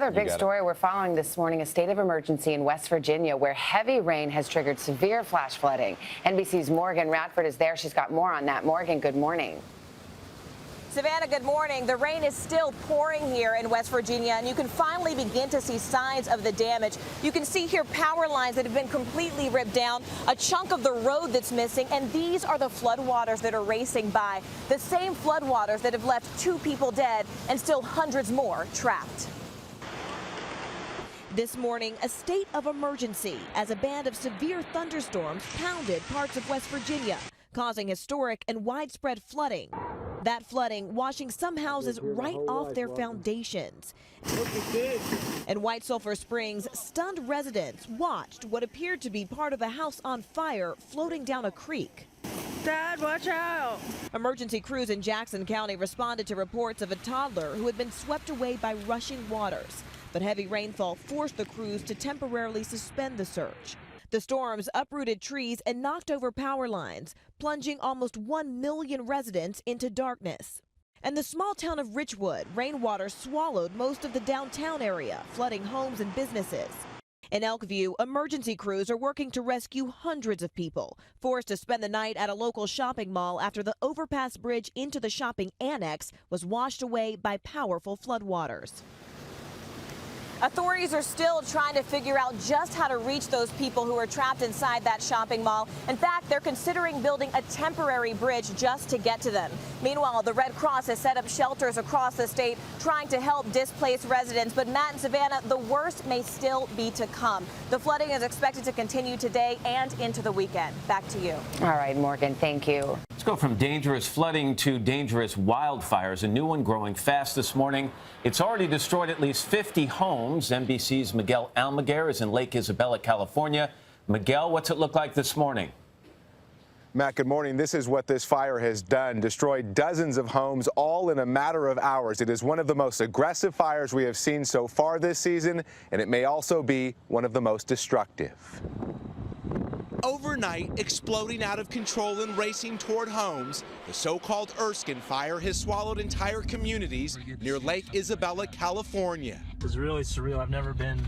Another big story we're following this morning, a state of emergency in West Virginia where heavy rain has triggered severe flash flooding. NBC's Morgan Radford is there. She's got more on that. Morgan, good morning. Savannah, good morning. The rain is still pouring here in West Virginia, and you can finally begin to see signs of the damage. You can see here power lines that have been completely ripped down, a chunk of the road that's missing, and these are the floodwaters that are racing by. The same floodwaters that have left 2 people dead and still hundreds more trapped. This morning, a state of emergency as a band of severe thunderstorms pounded parts of West Virginia, causing historic and widespread flooding. That flooding washing some houses right off their foundations. And White Sulphur Springs, stunned residents watched what appeared to be part of a house on fire floating down a creek. Dad, watch out! Emergency crews in Jackson County responded to reports of a toddler who had been swept away by rushing waters. But heavy rainfall forced the crews to temporarily suspend the search. The storms uprooted trees and knocked over power lines, plunging almost 1 million residents into darkness. And the small town of Richwood, rainwater swallowed most of the downtown area, flooding homes and businesses. In Elkview, emergency crews are working to rescue hundreds of people, forced to spend the night at a local shopping mall after the overpass bridge into the shopping annex was washed away by powerful floodwaters. Authorities are still trying to figure out just how to reach those people who are trapped inside that shopping mall. In fact, they're considering building a temporary bridge just to get to them. Meanwhile, the Red Cross has set up shelters across the state trying to help displaced residents. But Matt and Savannah, the worst may still be to come. The flooding is expected to continue today and into the weekend. Back to you. All right, Morgan, thank you. Let's go from dangerous flooding to dangerous wildfires. A new one growing fast this morning. It's already destroyed at least 50 homes. NBC's Miguel Almaguer is in Lake Isabella, California. Miguel, what's it look like this morning? Matt, good morning. This is what this fire has done. Destroyed dozens of homes, all in a matter of hours. It is one of the most aggressive fires we have seen so far this season, and it may also be one of the most destructive. Overnight, exploding out of control and racing toward homes, the so-called Erskine fire has swallowed entire communities near Lake Isabella, California. It's really surreal. I've never been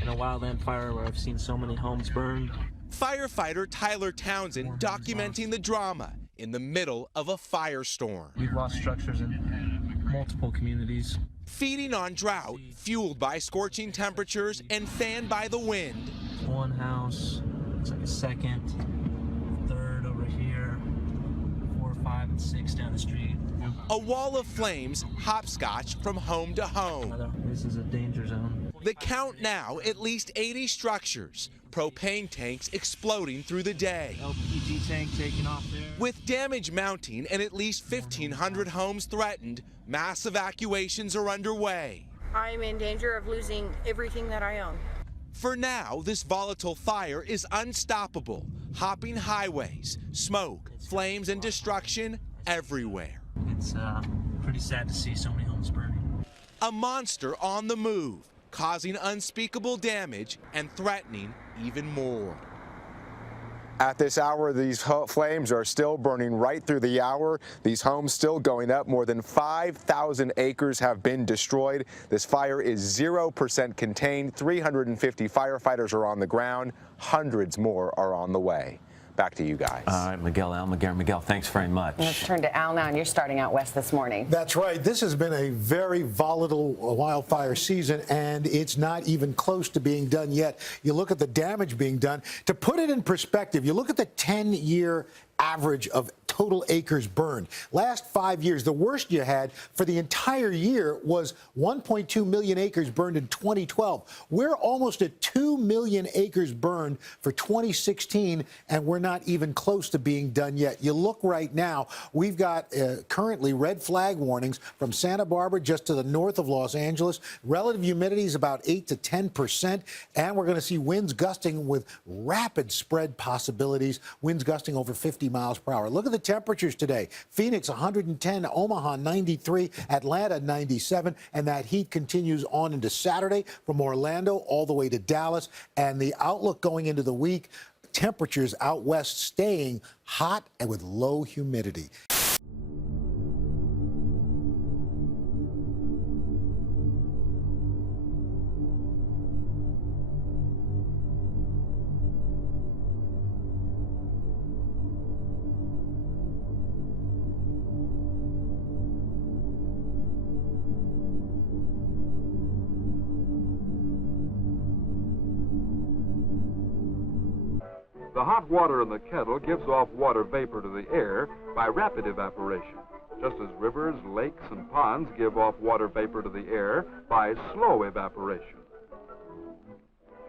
in a wildland fire where I've seen so many homes burned. Firefighter Tyler Townsend documenting the drama in the middle of a firestorm. We've lost structures in multiple communities. Feeding on drought, fueled by scorching temperatures and fanned by the wind. One house. It's like a second, third over here, 4, 5, and 6 down the street. A wall of flames hopscotch from home to home. This is a danger zone. The count now, at least 80 structures. Propane tanks exploding through the day. LPG tank taking off there. With damage mounting and at least 1,500 homes threatened, mass evacuations are underway. I'm in danger of losing everything that I own. For now, this volatile fire is unstoppable, hopping highways, smoke, flames, and destruction everywhere. It's pretty sad to see so many homes burning. A monster on the move, causing unspeakable damage and threatening even more. At this hour, these flames are still burning right through the hour. These homes still going up. More than 5,000 acres have been destroyed. This fire is 0% contained. 350 firefighters are on the ground. Hundreds more are on the way. Back to you guys. All right, Miguel Almaguer. Miguel, thanks very much. Let's turn to Al now, and you're starting out west this morning. That's right. This has been a very volatile wildfire season, and it's not even close to being done yet. You look at the damage being done. To put it in perspective, you look at the 10-year average of total acres burned. Last 5 years, the worst you had for the entire year was 1.2 million acres burned in 2012. We're almost at 2 million acres burned for 2016, and we're not even close to being done yet. You look right now, we've got currently red flag warnings from Santa Barbara just to the north of Los Angeles. Relative humidity is about 8 to 10%, and we're going to see winds gusting with rapid spread possibilities, winds gusting over 50 miles per hour. Look at the temperatures today. Phoenix 110, Omaha 93, Atlanta 97, and that heat continues on into Saturday from Orlando all the way to Dallas. And the outlook going into the week, temperatures out west staying hot and with low humidity. The hot water in the kettle gives off water vapor to the air by rapid evaporation, just as rivers, lakes, and ponds give off water vapor to the air by slow evaporation.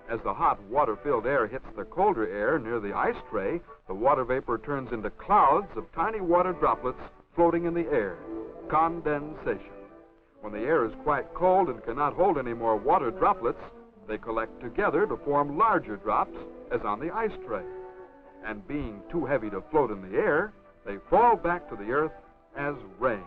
As the hot water-filled air hits the colder air near the ice tray, the water vapor turns into clouds of tiny water droplets floating in the air, condensation. When the air is quite cold and cannot hold any more water droplets, they collect together to form larger drops, as on the ice tray. And being too heavy to float in the air, they fall back to the earth as rain.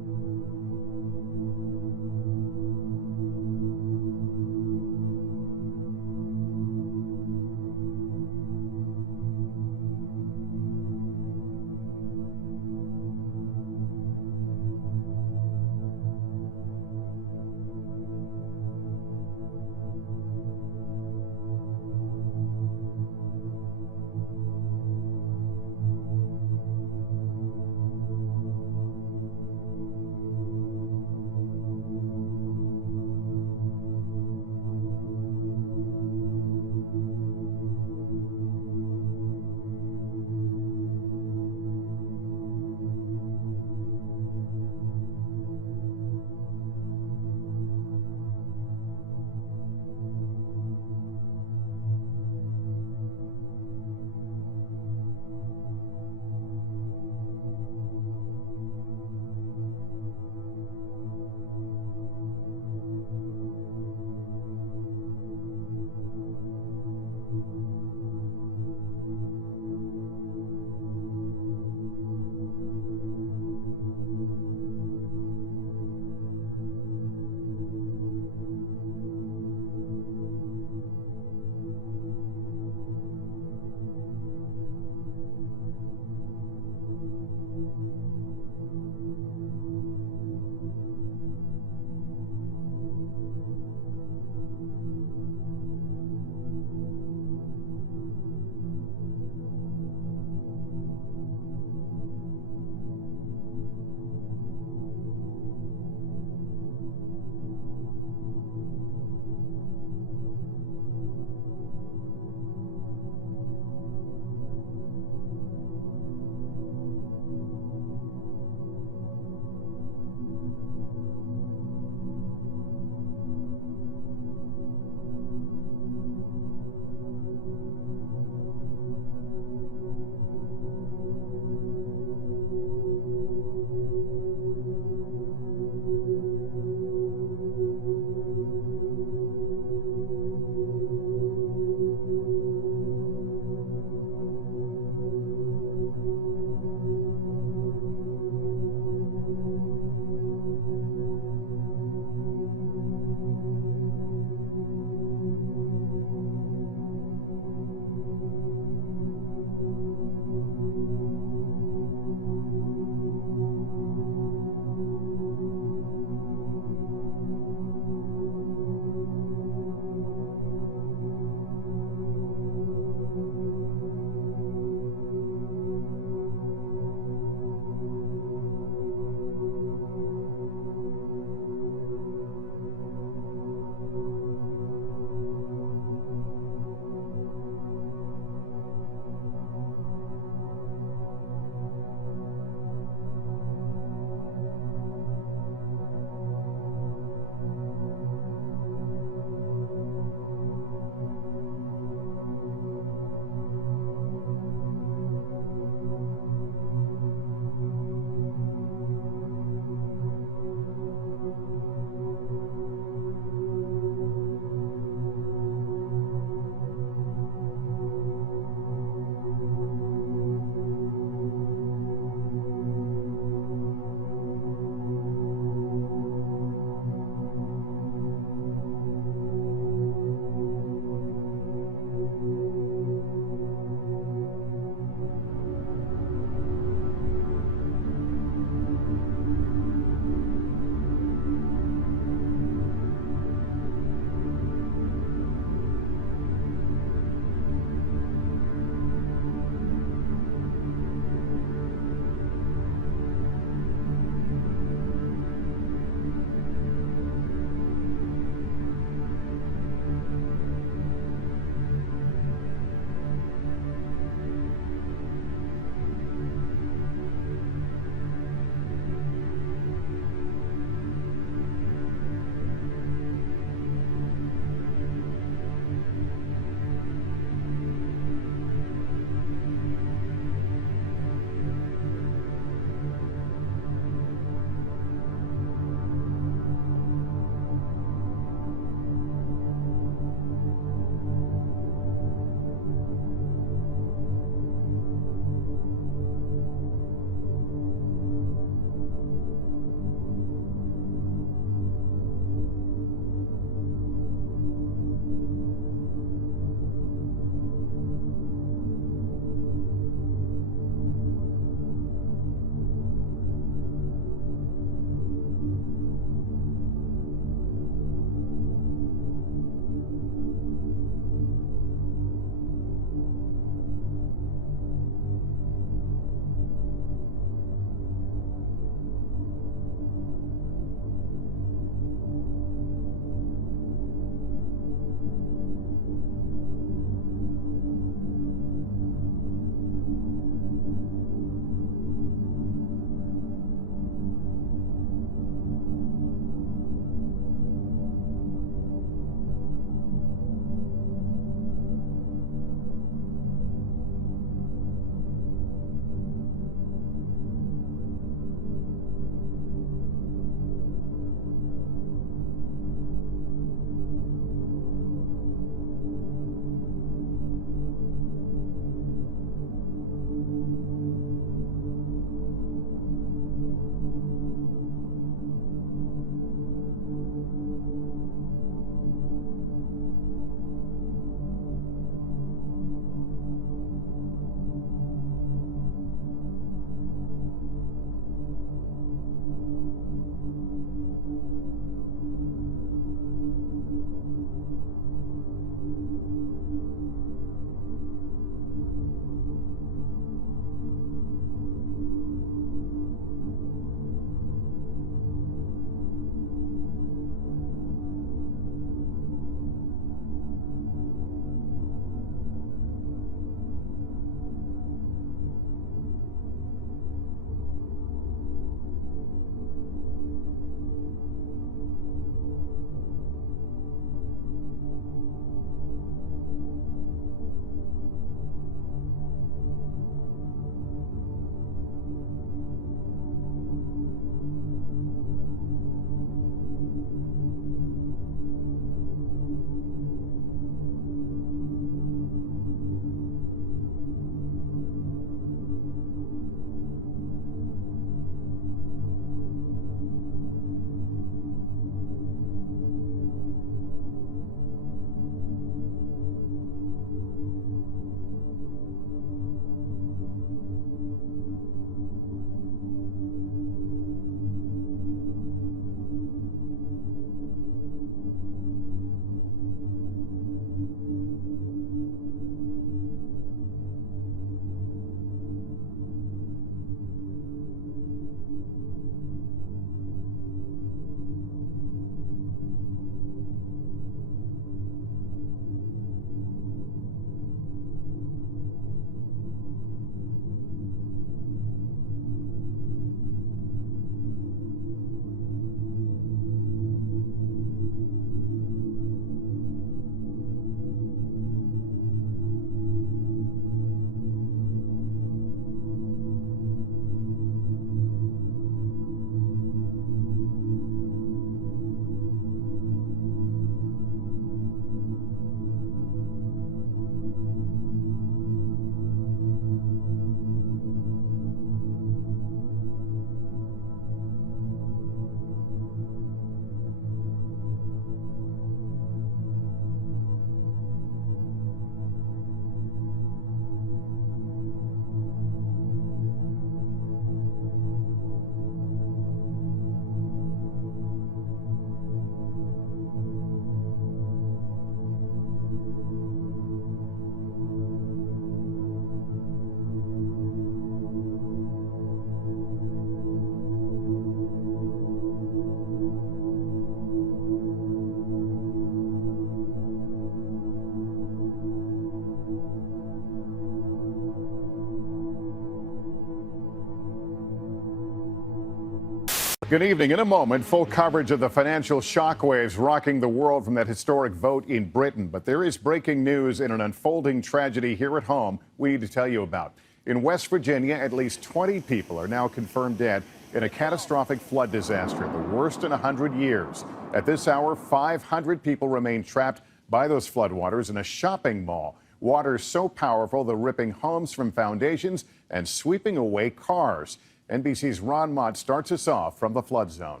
Good evening. In a moment, full coverage of the financial shockwaves rocking the world from that historic vote in Britain. But there is breaking news in an unfolding tragedy here at home we need to tell you about. In West Virginia, at least 20 people are now confirmed dead in a catastrophic flood disaster, the worst in 100 years. At this hour, 500 people remain trapped by those floodwaters in a shopping mall. Water so powerful they're ripping homes from foundations and sweeping away cars. NBC's Ron Mott starts us off from the flood zone.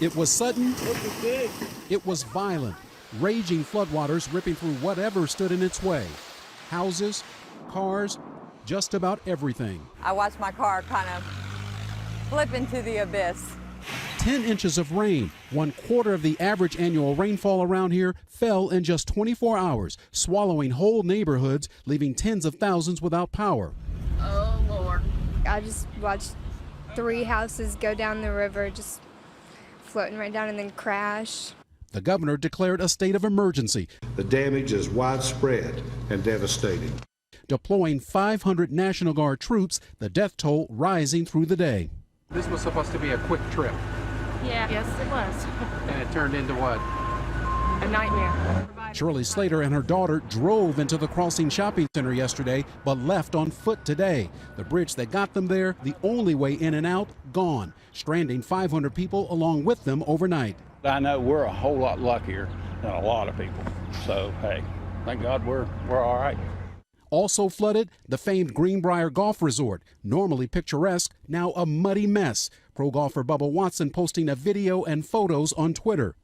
It was sudden. It was violent. Raging floodwaters ripping through whatever stood in its way. Houses, cars, just about everything. I watched my car kind of flip into the abyss. 10 inches of rain, 1/4 of the average annual rainfall around here, fell in just 24 hours, swallowing whole neighborhoods, leaving tens of thousands without power. Oh, Lord. I just watched 3 houses go down the river, just floating right down and then crash. The governor declared a state of emergency. The damage is widespread and devastating. Deploying 500 National Guard troops, the death toll rising through the day. This was supposed to be a quick trip. Yeah. Yes, it was. And it turned into what? A nightmare. Shirley Slater and her daughter drove into the Crossing Shopping Center yesterday, but left on foot today. The bridge that got them there, the only way in and out, gone, stranding 500 people along with them overnight. I know we're a whole lot luckier than a lot of people. So, hey, thank God we're all right. Also flooded, the famed Greenbrier Golf Resort, normally picturesque, now a muddy mess. Pro golfer Bubba Watson posting a video and photos on Twitter.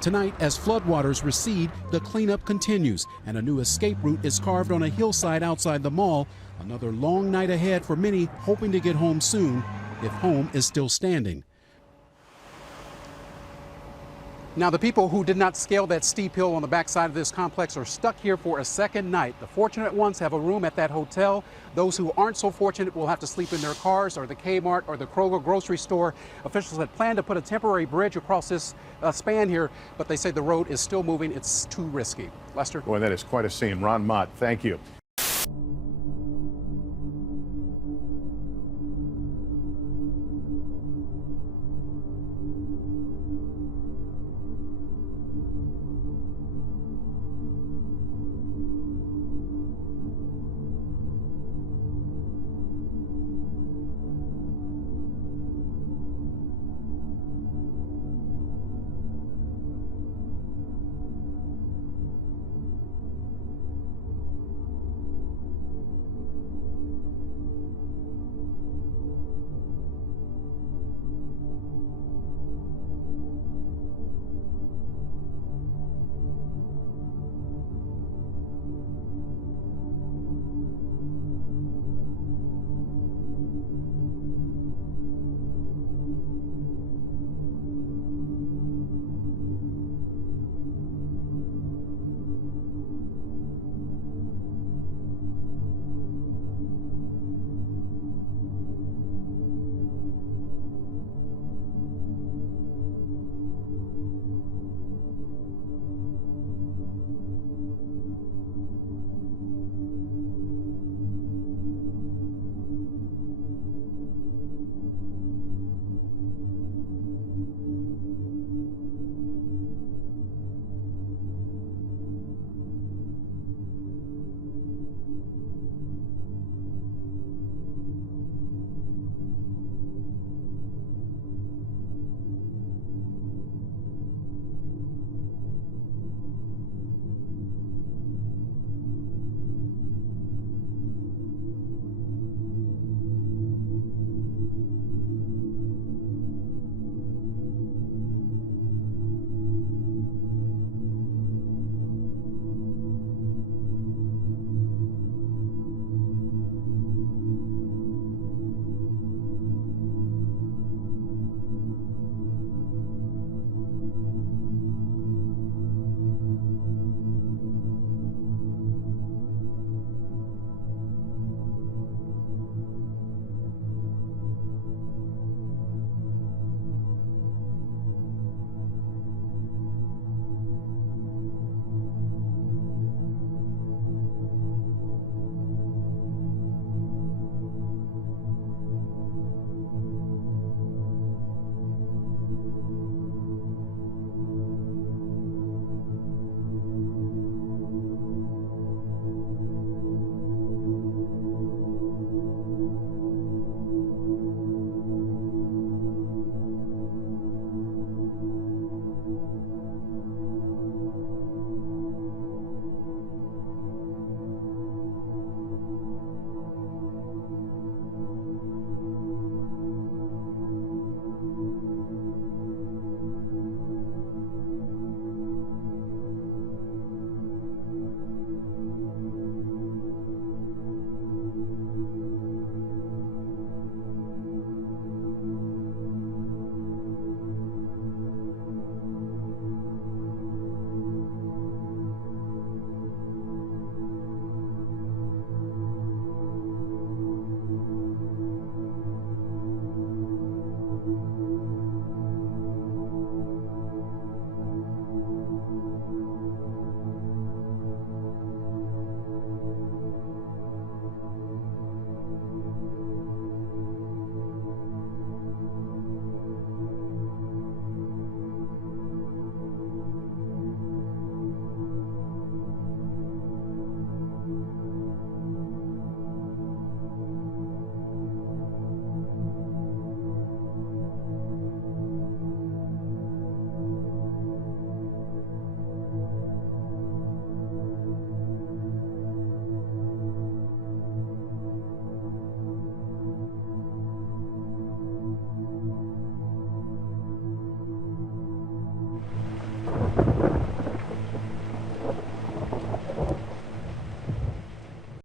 Tonight, as floodwaters recede, the cleanup continues, and a new escape route is carved on a hillside outside the mall. Another long night ahead for many hoping to get home soon, if home is still standing. Now, the people who did not scale that steep hill on the backside of this complex are stuck here for a second night. The fortunate ones have a room at that hotel. Those who aren't so fortunate will have to sleep in their cars or the Kmart or the Kroger grocery store. Officials had planned to put a temporary bridge across this span here, but they say the road is still moving. It's too risky. Lester? Boy, that is quite a scene. Ron Mott, thank you.